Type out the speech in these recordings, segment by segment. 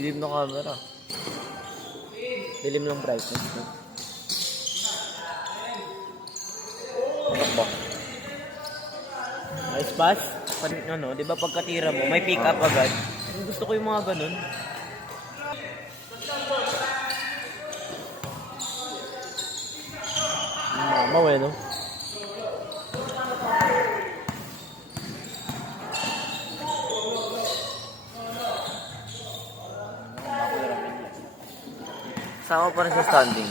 Dilim ng camera. Dilim ng brightness. No? Takbo. Nice pass. Ano, di ba pagkatira mo, may pick up agad. Gusto ko yung mga ganun. Mamaw eh, no? Sama pa rin sa standing.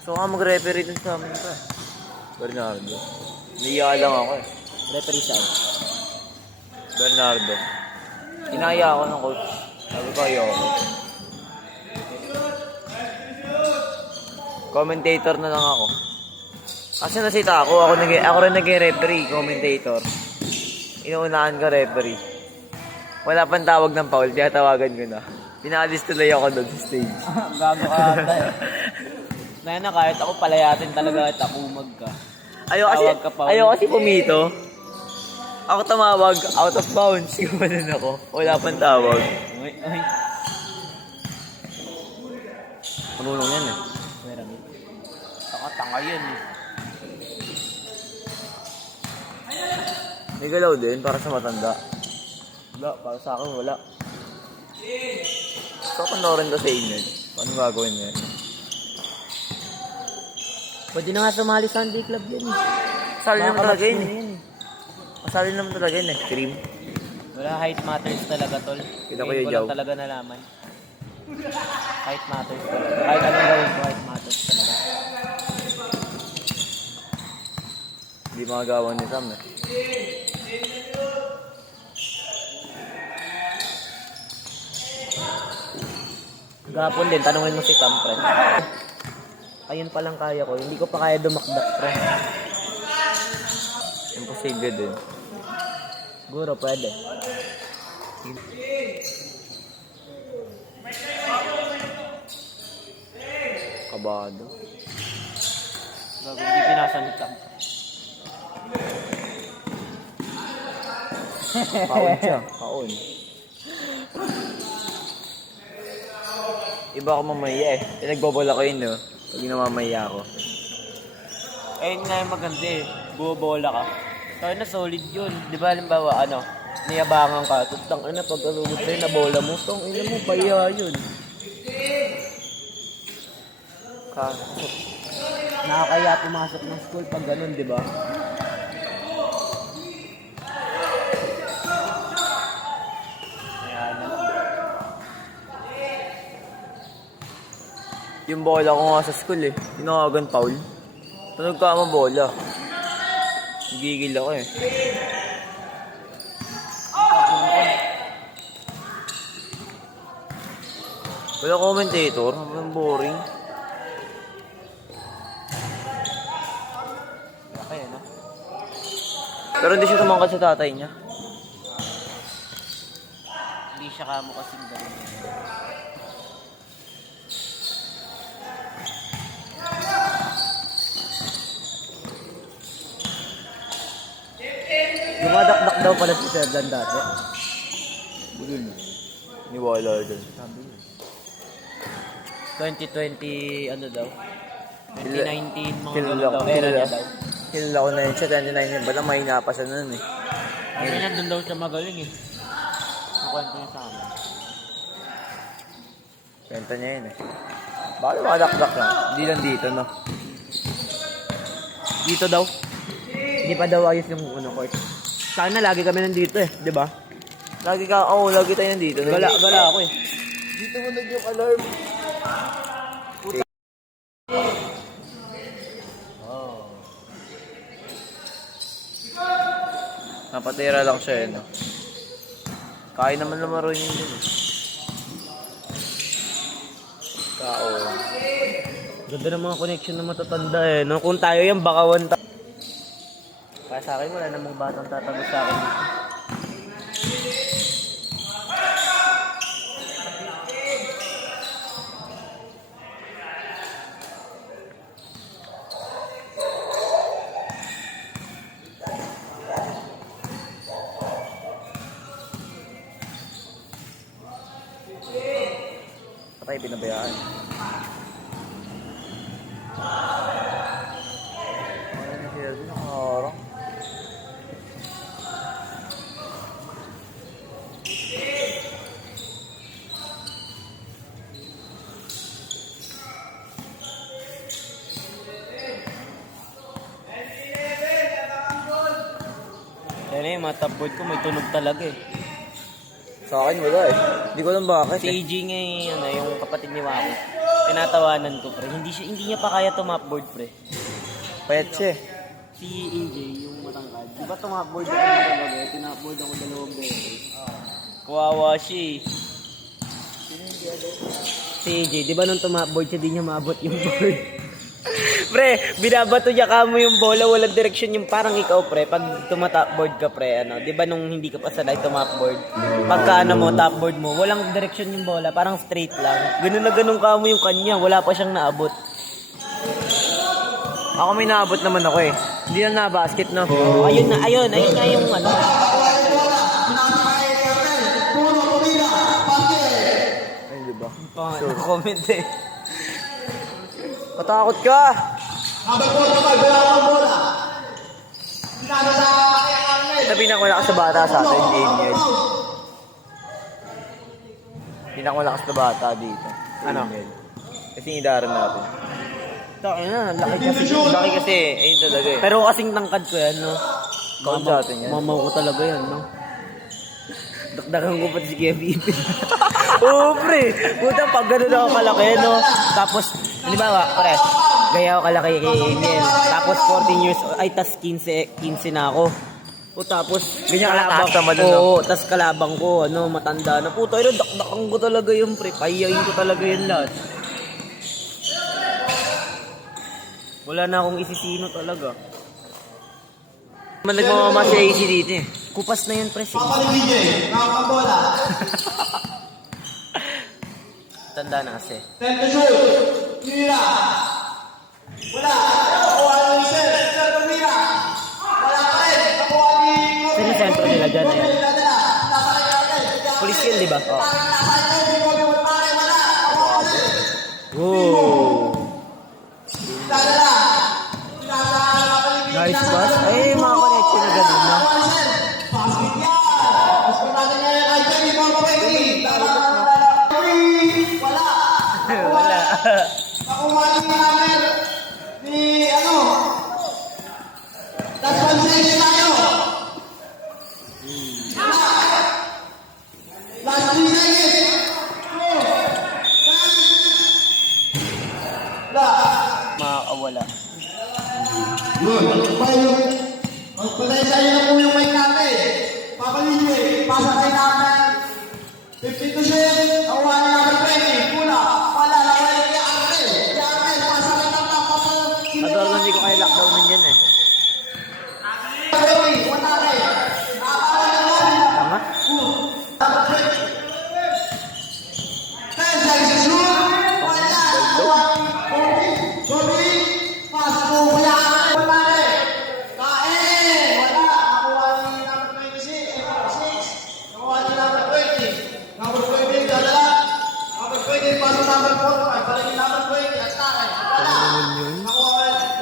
So nga mag-referee dun sa amin pa. Bernardo. Niya lang ako eh. Referee saan? Bernardo. Inaya ako ng coach. Sabi ko ayoko. Commentator na lang ako. Kasi nasita ako rin nag-referee, commentator. Inuunahan ko referee. Wala pang tawag ng foul, kaya tawagan ko na. Pinalis tuloy ako doon sa stage. Gago ka ata eh. Na kahit ako palayatin talaga at akumag ka. Ayaw kasi pumito. Ako tumawag, out of bounds. Gumanon ako. Wala pang tawag. Uy. Panulong yan eh. Meron. Tanga yun eh. May galaw din para sa matanda. Wala, para sa akin wala. So, panoorin ko sa inyo. Paano gagawin niya? Pwede na nga sumali sa Sunday Club yun eh. Masali naman talaga yun eh. Masali naman talaga yun eh. Cream. Wala, height matters talaga tol. Kita ko Ngayon yung ko jaw. lang talaga nalaman. Height matters talaga. Kahit anong gawin ko, height matters talaga. Hindi makagawa ni Sam eh. Gapon din, tanungin mo si Tam, friend. Ayun palang kaya ko, hindi ko pa kaya dumakdak, friend. Imposible din. Siguro, pwede. Kabado. Bago hindi pinasa ni Tam. Kaon siya. Kaon. Iba ako mamaya eh. Nagbobola ko yun no. Pag namamaya ako. Ayun nga yung maganda eh. Bubola ka. Kaya na solid yun. Di ba halimbawa niyabangan ka. Tutang ina pag alugod sa'yo na bola mo. Tong ina mo, paya yun. Nakakaya pumasok ng school pag ganun, di ba? Yung bola ko nga sa school eh. Tinawagan foul. Tunog ka mo bola. Gigil ako eh. Wala commentator. Ang boring. Kaya na. Pero hindi siya tumangkad sa tatay niya. Hindi siya kamo kasing ganun. Dumadakdak daw pala si Serdan dati. Budul. Niwala dyan. Sabi niya. 2020 ano daw? 2019 mga ganun daw. Era niya daw. Kilala ko na yun siya. 29 yun. Ba't ang mahina pa siya nun eh. Ay, nandun daw siya magaling eh. Nakwento niya sa amin. Kwenta niya yun eh. Bakit makadakdak lang? Hindi lang dito no. Dito daw. Hindi pa daw ayos yung court. Sana lagi kami nandito eh, di ba? Lagi tayo nandito. Gala ako eh. Dito mo nag yung alarm. Napatira lang siya eh, no? Kain naman lumaro yun din eh. Kaon. Ganda ng mga connection na matatanda eh. No? Kung tayo yan, baka 1,000. Kaya sa akin, wala namang batang tatago sa akin dito. tayo pinabayaan. Ano siya? Nakaharang. Yan eh, mga top board ko may tunog talaga eh. Sa akin wala eh. Hindi ko alam bakit Si eh. AJ nga yung kapatid ni Wako. Tinatawanan ko pre. Hindi niya pa kaya tumapboard pre. Payat siya eh. Si AJ yung matangkad. Di ba tumapboard ako ng dalawa? Tinapboard ako 2 beses. Kawawa siya eh. Si AJ, di ba nung tumapboard siya di niya maabot yung board? Pre, binabato niya kamo yung bola, walang direksyon yung parang ikaw pre, pag tumatapboard ka pre, ano, di ba nung hindi ka pa sanay tumapboard, pagka ano mo, tapboard mo, walang direksyon yung bola, parang straight lang. Ganun na ganun kamo yung kanya, wala pa siyang naabot. Ako may naabot naman ako eh. Hindi na basket no. Ayun nga yung ano. Ay, di ba? Comment eh. Matakot ka! Pinakamalakas na bata sa atin, Daniel. Pinakamalakas na bata dito. Ano? Daniel. Kasi idaran natin. Takin na, Laki kasi, ayun talaga eh. Pero kasing tangkad ko yan, no? Count sa atin yan. Mamaw ko talaga yan, no? Dakdakan ko pa si Kevin. Oo, pre. Puta, pag gano'n ako kalaki, no? Tapos, halimbawa, pre, gaya ako kalaki kay Emil. Tapos 14 years, ay, tas 15 na ako. O tapos, Ganyan kalabang kalataas naman nun, no? Oo, tas kalabang ko, ano, matanda na. Puta, yun, dakdakan ko talaga yung pre. Pahiyain ko talaga yun lahat. Wala na akong isisino talaga. Man nagmamama si AC dito eh. Kupas na yun, pre. Tanda na kasi. Sino sentro nila dyan na yan? Police yun, di ba? Oo. Wow. Nice pass. Ay, mga connection na ganun, no? Wala. Makakawala. Magpatay na po yung mic natin. Papaliwi, pasa sa namin. 50 to share, nakuha na namin 20. Pula, wala na wala yung yakin. Yakin, pasa sa namin. Adorno, hindi ko kaya lockdownin yan eh. Tama?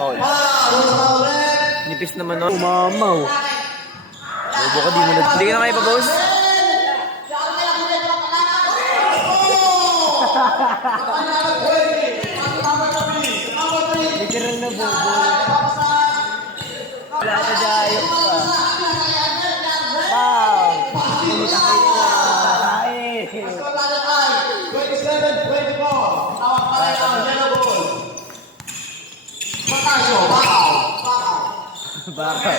Paul. Nipis naman nun. Umamaw. Bobo ka, di mo na. Hindi ka na kaya pa-boss? Literal na bobo. Wala ka dayok pa. Wow! Kumita kayo na. Ay! Bakit?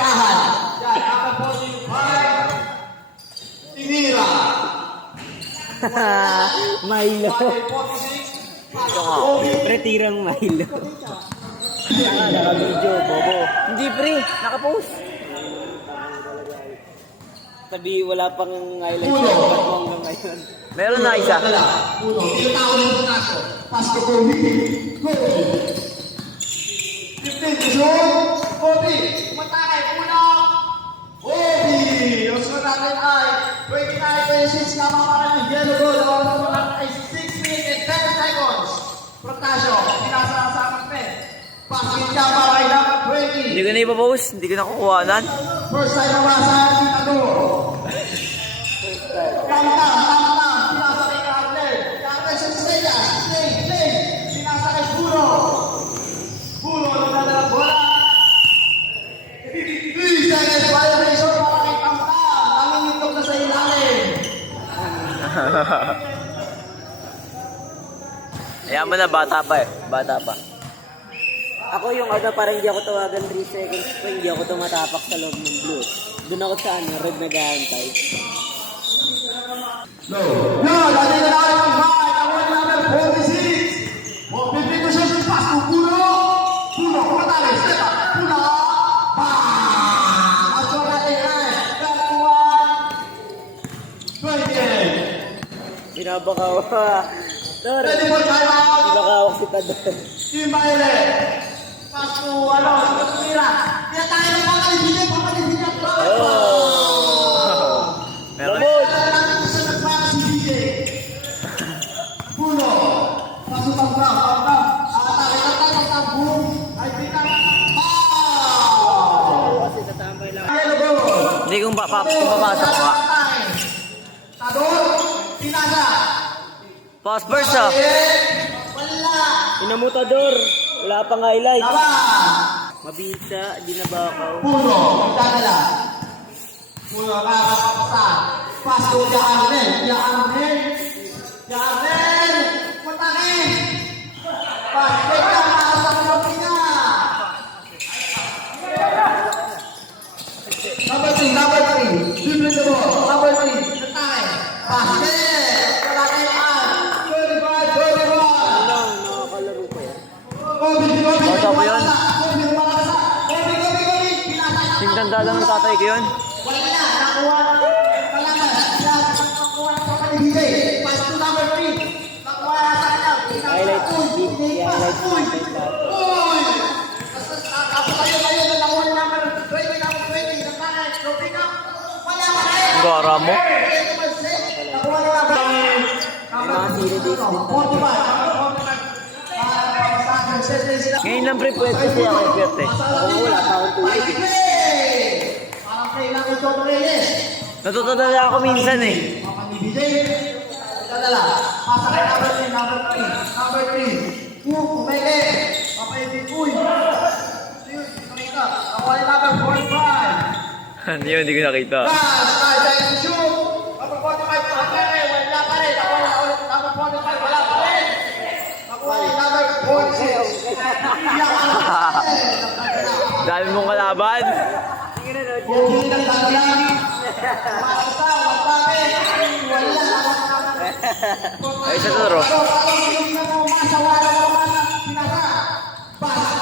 Milo. Ito nga. Retirang Milo. Naka-video, bobo. Hindi pre, naka-post. Sabi, wala pang highlights na hanggang ngayon. Meron na isa. Uno, tinatawag ng punaso. Pasko Kobe. Kobe. 15 to shoot. Kobe. Kumatay. Una. Kobe. Ang sunod natin ay 29-26. Kama para ng yellow goal. Ang mga ay 60. minutes and 10 seconds. Protasio, pinasa sa akin. Basket siya para kay number 20. Hindi ko na ipapost. Hindi ko na kukuhanan. First time mabasa si Tador. Kanta, pinasa kay Carter. Carter sa Stella. Stay. Pinasa kay Puro. Puro, nagdadala bola. 3 seconds violation para kay Kanta. Nangingitok na sa ilalim. Ayan mo na, bata pa eh. Bata pa. Ako yung parang hindi ako tawagan 3 seconds pa, hindi ako tumatapak sa loob ng blue. Doon ako sa red nag-aantay. No, lagi na natin ang bahay. Ang wala number 46. O, pipito siya sa pass to Puno. Puno, kumatali. Step up. Puno. Bang! At so natin ay 31. 20. Binabakaw. Tor, Ready for timeout. binabakawak si Tador. Team Baile. Pass to, Tumira. Kaya tayo ng mga kaibigan. Meron. Puno. Pasok ang Atake. Boom. Ay, pinang. Kasi tatambay lang. Yellow goal. Hindi kung papasok ko. Tador. Pinasa. Pass burst ah. Wala. Ina mo, Tador. Wala pang highlight. Laban. Mabisa, di na bakaw. Puno. Magdadala. Puno. Nakakapasa. Pass to Yaarnel. Matake. Basket ka. Nakasama ng pina. Number 3. Dribble the ball. Number 3. Natake. Basket. Wala kayo aan. 35. Lang, nakakalaro pa yan. Kobe. Bata po yun. Kobe. Pinasa. Sintanda lang ng tatay ko yun. Wala na. Nakuha ng kalaban. Nakuha ng kapalibig. Pass to number 3. Nakuha na sa kanya. Highlight, i-highlight mo Uy! yung lahat. Uy! Tapos kayo na nakuha ng number 20. Nakana. So pick up. Wala pa kayo. Gara mo. Nakuha na number 45. Ngayon lang pre, pwede siya kay Piat eh. Ako nga wala pa akong tuloy. Parang kailangan ito ng Reyes. Natutulala ako minsan eh. Mapanibigay. Dadala. Pasa kay number 3. Umeke. Papaibig. Uy. Nakita. Nakuha yung number 45. Hindi ko nakita. Try to shoot. Number 45. Wala pa rin. Nakuha yung number 45. Wala pa rin. Nakuha yung number 46. Dami mong kalaban. Hindi na tagyan. Makasa. Wala. Ay, sa turo.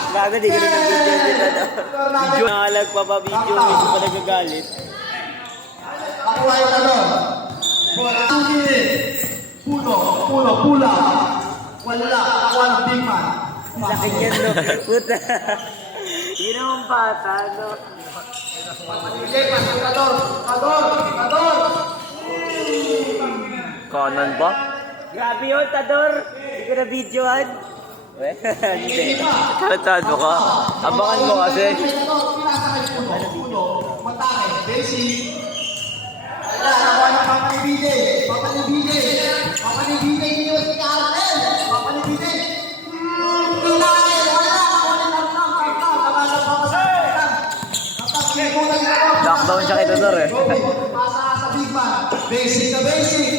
Bago di ko rin nag-video si Tador. Video nakalag pa pa video, hindi pa nagagalit. Nakuha yung Tador. Pula. Wala. Nakuha ng big man. Laki niyan, no? Puta. Yun naman bata, no? Tador. Kanan ba? Grabe yun, Tador. Hindi ko na-videoan. Hindi. Katado ka. Abangan mo kasi. Puno. Matake. Basic. Wala. Nakuha ng Papanibigay. Hindi naman si Carmel. Papanibigay. Lockdown siya kay Tador eh. Pasa sa big man. Basic na basic.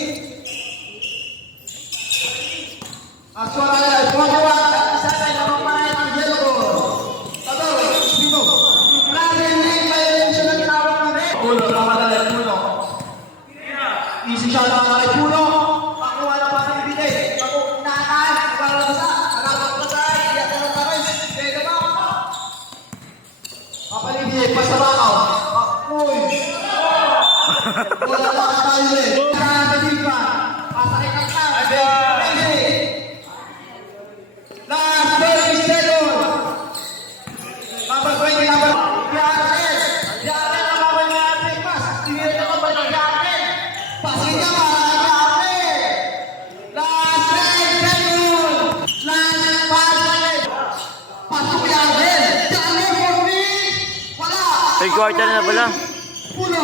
Actual na 21. Isa tayo na mamahay ng yellow ball. Tador, Spino. Running violation ng tawag na rin. Puno, namadala yung Puno. Easy siya na kay Puno. Pakuha na pa ng ibigay. Inaanahan. Para basa. Nakapagpasay. Iyak na lang tayo. Pwede ba? Papalibigay. Pasabakaw. Uy. Wala lang tayo eh. Kaya na big man. Pasakay ka ka. Last 30 seconds. Number 20, number Yarel ang laban niya ating pass. Sinira ka ba ng Yarel? Pasin naman. Third quarter na pala. Puno.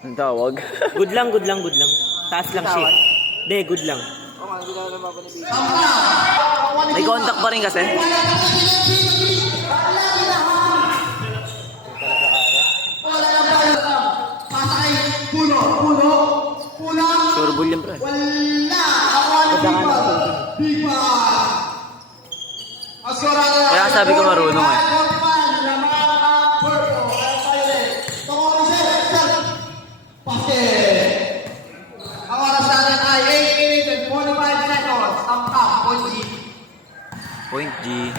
Ang tawag. Good lang, good lang, good lang. Taas lang shift. Hindi, good lang. May contact pa rin kasi. Pasakay. Puno. Puno. Pulang. Sure ball yan, pre. Wala. Nakuha ni Big Bang. Big Bang. Kaya sabi ko marunong eh. Ang oras natin ay 8 minutes and 45 seconds. Tamtam, point G. Point G.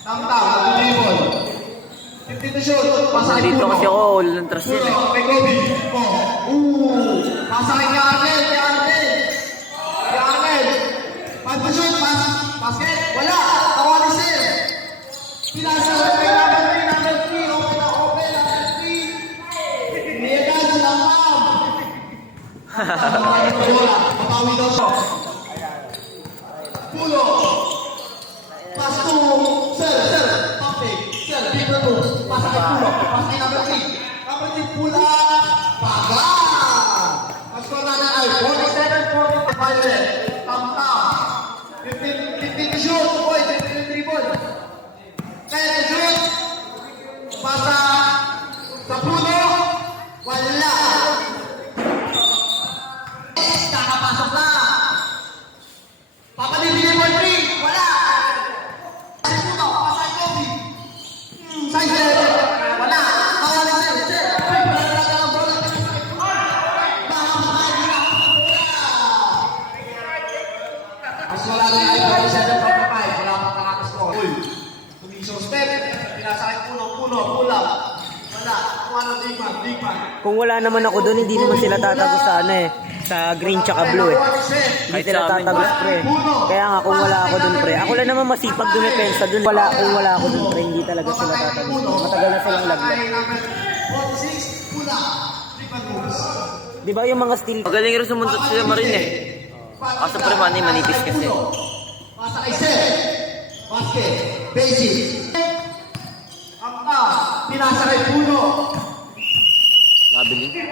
Tamtam, dribble. 50 to shoot. Pasakay Dito Puno. kasi ako, all ng trust yan eh. Puno, may Kobe. Pasakay kay Arnel, kay Arnel. Kay Arnel. Pass to shoot, basket. Wala. Tawa ni Sir. Pinasa kay number 3, number 3. Open na, open, number 3. Niyagan sa Tamtam. Matawi daw siya. Pulo. Pass to Sir. Topic. Sir, big na to. Pasa kay Pulo. Pasa kay number 3. Number 3, Pula. Paga. Mas ko na ay 47-45 Violet. Tamtam. 15 to shoot. Boy, 15 to dribble. Kaya to shoot. Pasa sa Pulo. Wala. Kakapasok na. Papanibigay mo 3. Wala. Kasi Puno. Pasa kay Kobe. Side. Wala. Tawanan Sir. Sir. Mas wala na ay 47-45. Wala pang nakakascore. Tumiso step. Pinasa kay Puno. Pula. Wala. Kuha ng big man. Kung wala naman ako doon, hindi naman sila tatagos sa ano eh. Sa green tsaka blue eh. Hindi Kahit sila sa amin, tatagos pre. Kaya nga kung wala ako doon pre. Ako lang naman masipag dumepensa doon. Kung wala ako doon pre, hindi talaga sila tatagos. Matagal na silang laglag. 46. Pula. 3 moves. Di ba yung mga steel? Magaling rin sumuntot sila Marin eh. Kaso pre, manipis kasi. Pasa kay Sir. Basket. Basic. Pinasa kay Puno. Nabiling. 3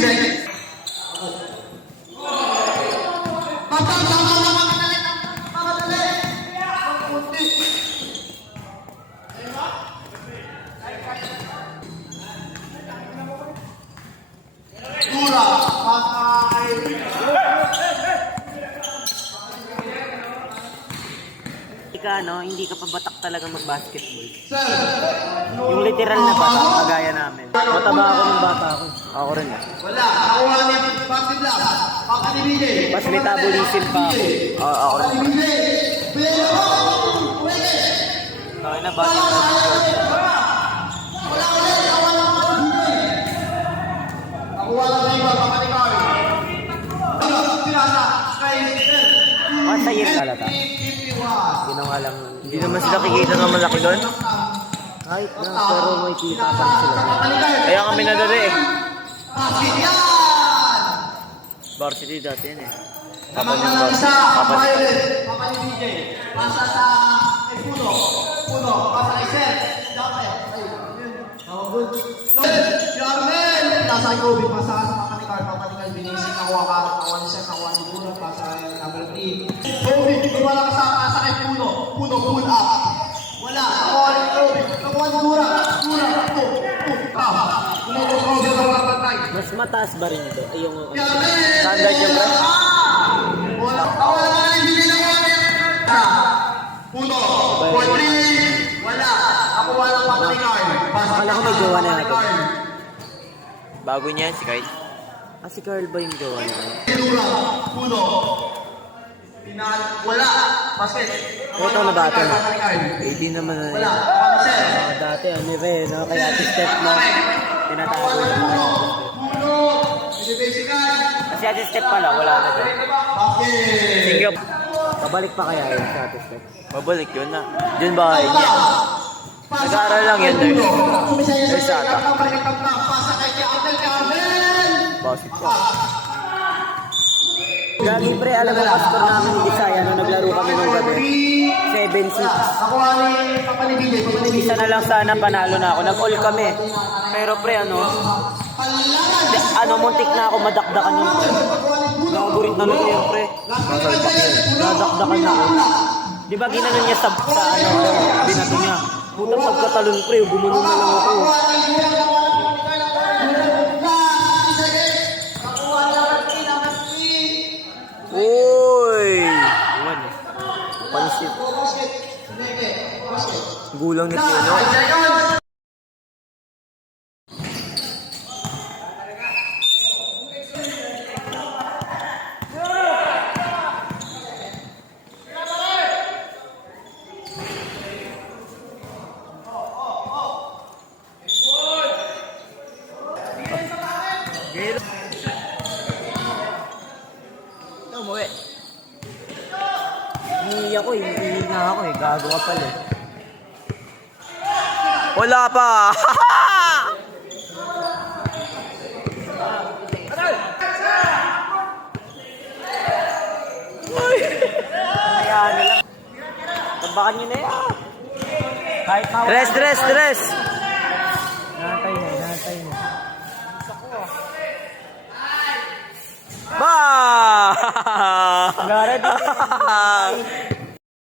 seconds. Makadali. Dura. Pasay. Hindi ka pa batak talaga mag-basketball. Sir. Yung literal na batak, kagaya namin. Mataba ako ng bata ako. Ako rin eh. Wala. Nakuha ni basket lang. Papanibigay. Mas metabolism pa ako. Ako rin. Papanibigay. Pwede. Pwede. Okay na batak. Wala ulit. Nakuha lang na iba. Papanibigay. Pinasa kay Sir. Masayir kalata. 51. Ginawa lang. Hindi naman sila kikita ng malaki doon. Kahit na, pero may kita pa rin sila. Kaya kami nadali eh. Basket yan! Varsity dati yan eh. Naman Kapag yung lang isa, Kapag Violet, papanibigay. Pasa sa kay Puno. Pasa kay Sir. Dati. Ay, yun. Tawagod. Yarmel! Nasa kay Kobe, pasa ka sa papanikal. Binisip na kuha ka. Nakuha niya siya, nakuha ni Puno. Pasa kay number 3. Kobe, wala ka sa pasa kay Puno. Puno, pull up. Wala. Nakuha ni Kobe. Nakuha ni Dura. Puno, Kobe sa mga patay. Mas mataas ba rin ito? Ay, yung Standard yung bro. Wala na hindi nila Puno, 40, wala. Ako walang papalingar. Akala ko may jowa na natin. Bago niya si Kyle. Ah, si Carl ba yung jowa na? Dura, Puno. Wala. Basket. Ito na dati. Hindi naman na Wala. Ah, dati, ano rin, no? Kaya step na tinatago na Puno. Basican. Kasi ati step pala, wala na doon. Basket. Sige, Pabalik pa kaya yun sa ating step? babalik yun na. Diyan bahay niya. Nag-aaral lang yan, nurse. Nurse ata. Pasa kay Arnel. Basit siya. Gagi pre, alam mo ang score namin ni Bisaya nung naglaro kami nung gabi. 7-6. Nakuha ni Papalibili. Isa na lang sana panalo na ako. Nag-all kami. Pero pre, muntik na ako madakdakan yung pre. Nakagurit na lang yun pre. Nadakdakan na ako. Di ba ginanon niya sa binato niya. Putang pagkatalon pre, gumanon na lang ako. Uy! Pansit. Gulang ni Puno. Umuwi. Hindi ako eh. Hindi na ako eh. Gago ka pala eh. Wala pa! Hayaan nila. Tabakan nyo na yan. Kahit mawala. Rest! Natay na. Ba! Gara din.